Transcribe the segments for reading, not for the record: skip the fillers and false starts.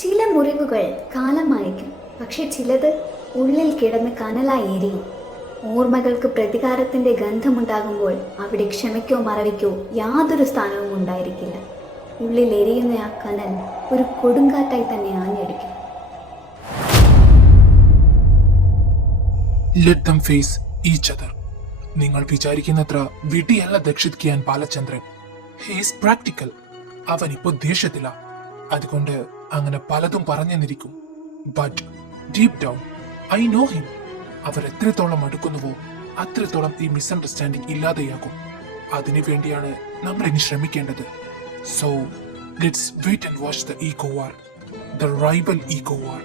ചില മുറിവുകൾ കാലമായിരിക്കും, പക്ഷെ ചിലത് ഉള്ളിൽ കിടന്ന് കനലായി എരിയും. ഓർമ്മകൾക്ക് പ്രതികാരത്തിൻ്റെ ഗന്ധമുണ്ടാകുമ്പോൾ അവിടെ ക്ഷമയ്ക്കോ മറവിക്കോ യാതൊരു സ്ഥാനവും ഉണ്ടായിരിക്കില്ല. ഉള്ളിൽ എരിയുന്ന ആ കനൽ ഒരു കൊടുങ്കാറ്റായി തന്നെ ആഞ്ഞടിക്കും. Let them face each other. നിങ്ങൾ വിചാരിക്കുന്നത്ര വിട്ടിയല്ല Dakshith Kiyan Balachandran. He is practical. അവൻ ഇപ്പോ ദേഷ്യത്തില. അതുകൊണ്ട് അങ്ങനെ പലതും പറഞ്ഞെന്നിരിക്കും. But deep down I know him. അവർ എത്രത്തോളം അടുക്കുന്നുവോ അത്രത്തോളം ഈ മിസ്അണ്ടർസ്റ്റാൻഡിംഗ് ഇല്ലാതെയാകും. അതിനു വേണ്ടിയാണ് നമ്മൾ ഇനി ശ്രമിക്കേണ്ടത്. So let's wait and watch the ego war, the rival ego war.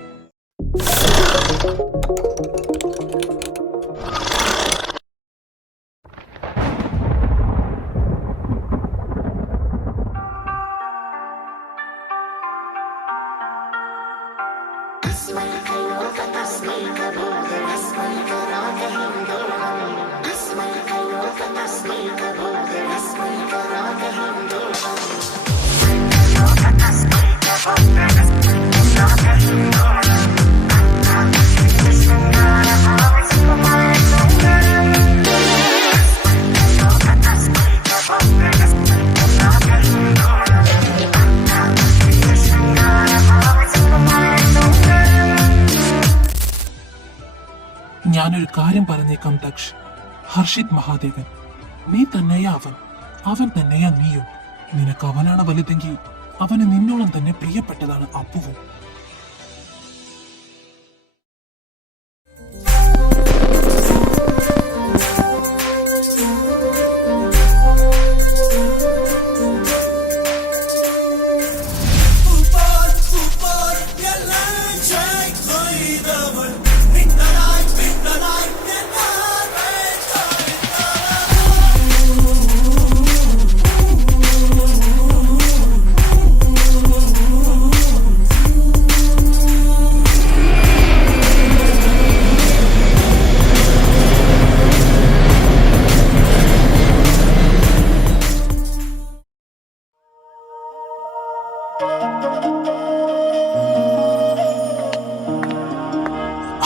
ഞാനൊരു കാര്യം പറഞ്ഞേക്കാം ദക്ഷ്. ഹർഷിത് മഹാദേവൻ, നീ തന്നെയാ അവൻ തന്നെയാ നീയും. നിനക്ക് അവനാണ് വലുതെങ്കിൽ അവന് നിന്നോളം തന്നെ പ്രിയപ്പെട്ടതാണ് അപ്പുവും.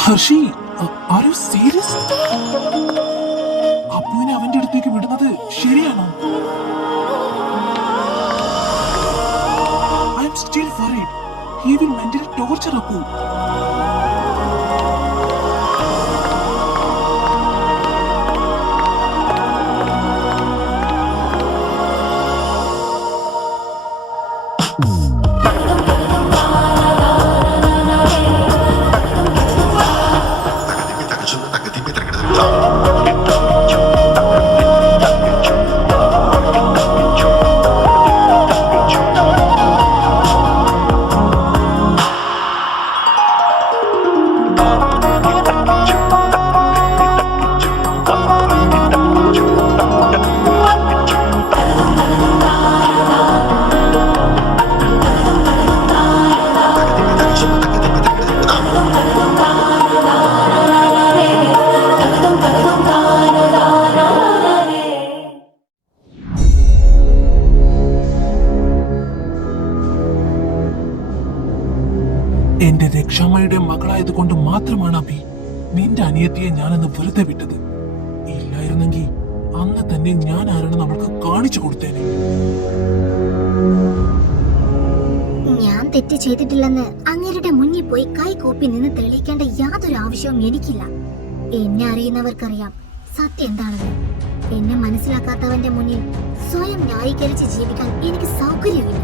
Harshi, are you serious? അപ്പുവിനെ അവന്റെ അടുത്തേക്ക് വിടുന്നത് ശരിയാണോ? I am still worried. He will mentally torture Appu. എന്റെ രക്ഷാമ്മയുടെ മകളായതുകൊണ്ട് മാത്രമാണ് അഭി നിന്റെ അനിയത്തിയെ ഞാനന്ന് വെറുതെ വിട്ടത്. ഇല്ലായിരുന്നെങ്കിൽ അന്ന് തന്നെ ഞാൻ ആരാണ് നമ്മൾക്ക് കാണിച്ചു കൊടുത്തേനെ. ഞാൻ തെറ്റ് ചെയ്തിട്ടില്ലെന്ന് അങ്ങേരുടെ മുന്നിൽ പോയി കൈ കൂപ്പി നിന്ന് തെളിയിക്കേണ്ട യാതൊരു ആവശ്യവും എനിക്കില്ല. എന്നെ അറിയുന്നവർക്കറിയാം സത്യം എന്താണെന്ന്. എന്നെ മനസ്സിലാക്കാത്തവന്റെ മുന്നിൽ സ്വയം ന്യായീകരിച്ച് ജീവിക്കാൻ എനിക്ക് സൗകര്യമില്ല.